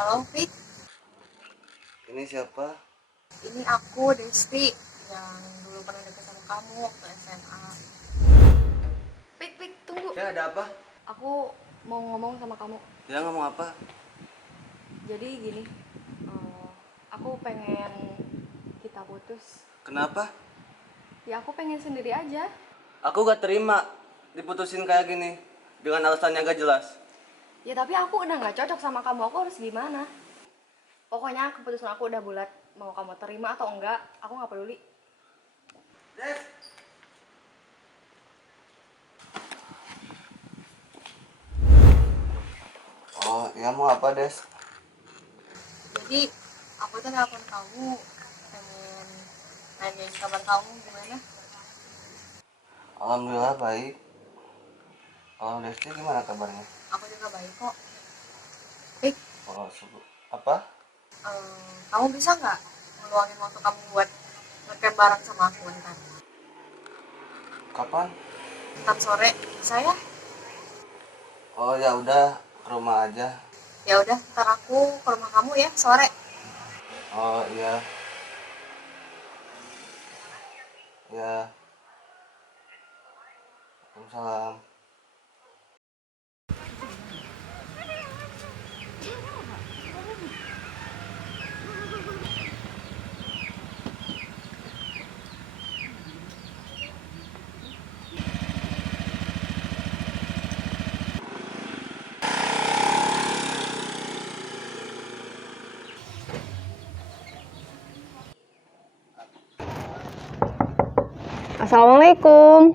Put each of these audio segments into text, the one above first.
Halo, Fik. Ini siapa? Ini aku, Desti, yang dulu pernah deket sama kamu waktu SMA. Fik, tunggu. Ya, ada apa? Aku mau ngomong sama kamu. Ya, ngomong apa? Jadi gini, aku pengen kita putus. Kenapa? Ya aku pengen sendiri aja. Aku gak terima diputusin kayak gini dengan alasannya gak jelas. Ya tapi aku udah gak cocok sama kamu, aku harus gimana? Pokoknya keputusan aku udah bulat. Mau kamu terima atau enggak, aku gak peduli. Des. Oh, ya mau apa, Des? Jadi aku tuh nelfon kamu pengen nanyain kabar kamu gimana. Alhamdulillah baik. Kalau Desti gimana kabarnya? Aku juga baik kok. Fik, Oh, apa? kamu bisa nggak ngeluangin waktu kamu buat ngecamp bareng sama aku ntar? Kapan? Ntar sore, bisa ya? Oh, ya udah, ke rumah aja. Ya udah, ntar aku ke rumah kamu ya sore. Oh, iya. Ya. Waalaikumsalam. Assalamualaikum.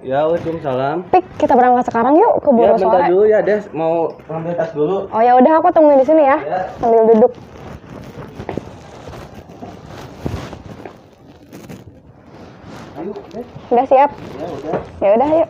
Ya, waalaikumsalam. Pik, kita berangkat sekarang yuk ke Ya, Buru bentar sore. dulu ya, Des. Mau ambil tas dulu. Oh ya udah, aku tungguin di sini ya. Ya. Sambil duduk. Ayo, Des. Udah siap? Ya, udah. Ya udah, yuk.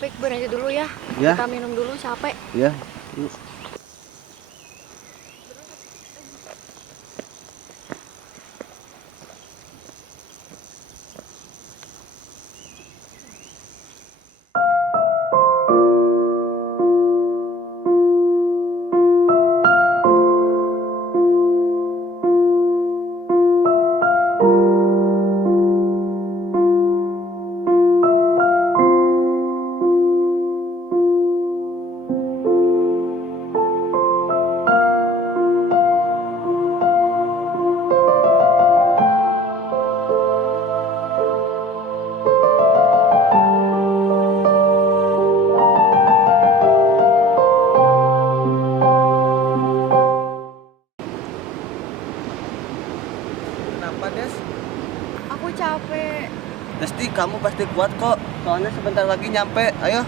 Fik, berhenti dulu ya. Ya. Kita minum dulu, capek. Ya. Kenapa, Des? Aku capek. Desti, kamu pasti kuat kok. Soalnya sebentar lagi nyampe. Ayo.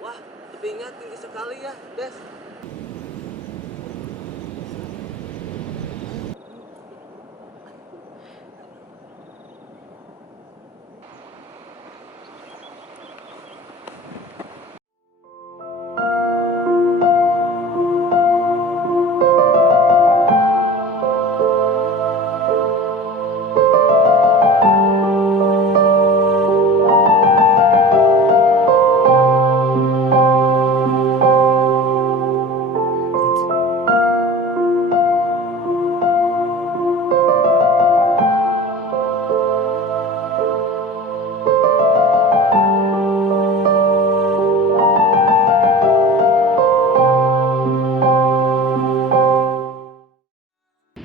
Wah, tebingnya tinggi sekali ya, Des.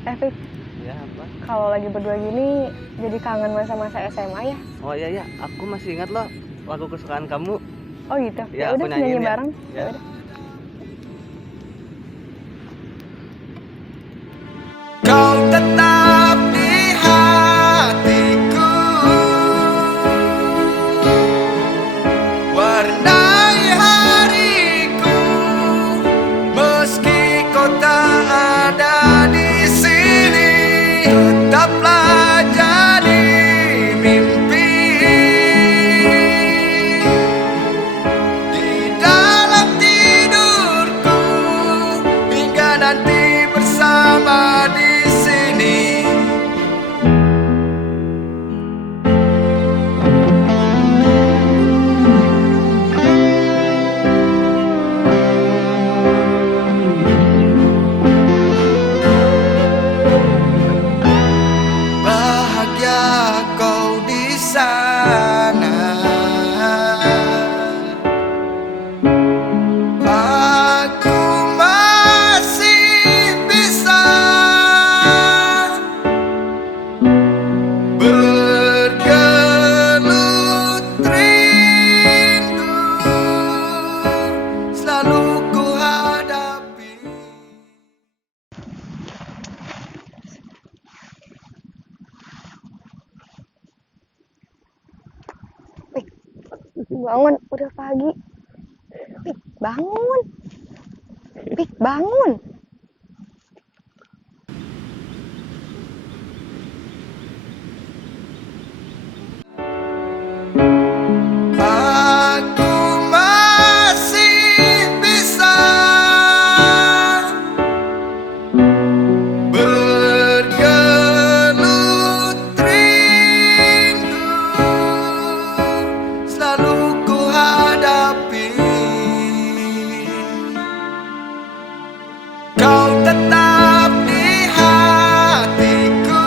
Fik, Ya apa? kalau lagi berdua gini jadi kangen masa-masa SMA ya? Oh iya ya, aku masih ingat loh lagu kesukaan kamu. Oh gitu. Ya, Ya aku udah nyanyiin nyanyi ya. bareng. Ya. Udah. Kau tetap di hatiku, warnai hariku, meski kau tak ada di sini, tetaplah jadi mimpi di dalam tidurku hingga nanti bersama di sini. Bahagia kau di sana, aku masih bisa bergelut rindu, selalu ku hadapi. Bangun, udah pagi. Pik, bangun. Pik, bangun. Aku masih bisa bergelut rindu, selalu ku hadapi. Kau tetap di hatiku,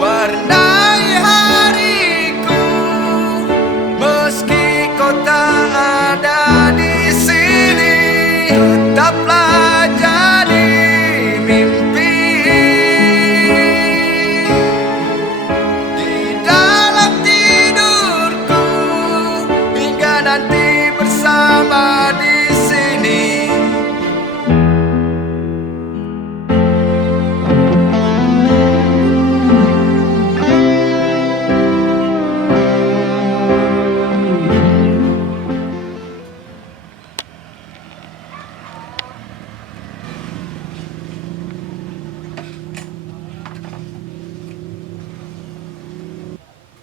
warnai hariku, meski kau tak ada di sini, tetaplah jadi mimpi di dalam tidurku hingga nanti bersama di sini.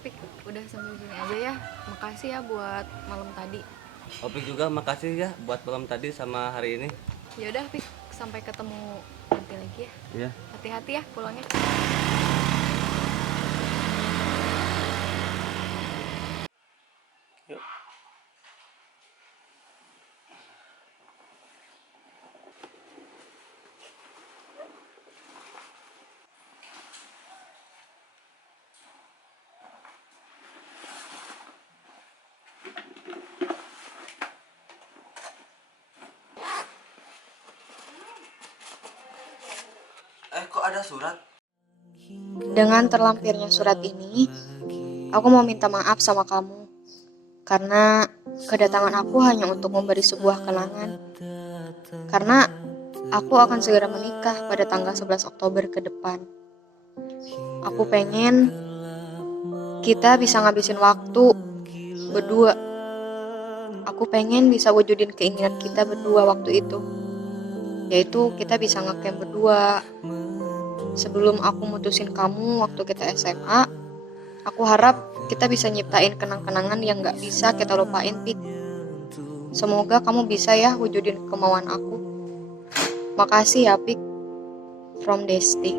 Pik, udah sampai sini aja ya. Makasih ya buat malam tadi. Opik juga makasih ya buat malam tadi sama hari ini. Ya udah Pik, sampai ketemu nanti lagi ya. Iya. Hati-hati ya pulangnya. Yuk. Kok ada surat? Dengan terlampirnya surat ini, aku mau minta maaf sama kamu. Karena kedatangan aku hanya untuk memberi sebuah kenangan. Karena aku akan segera menikah pada tanggal 11 Oktober ke depan. Aku pengen kita bisa ngabisin waktu berdua. Aku pengen bisa wujudin keinginan kita berdua waktu itu. Yaitu kita bisa ngecamp berdua. Sebelum aku mutusin kamu waktu kita SMA, aku harap kita bisa nyiptain kenang-kenangan yang gak bisa kita lupain, Pik. Semoga kamu bisa ya wujudin kemauan aku. Makasih ya, Pik. From Desti.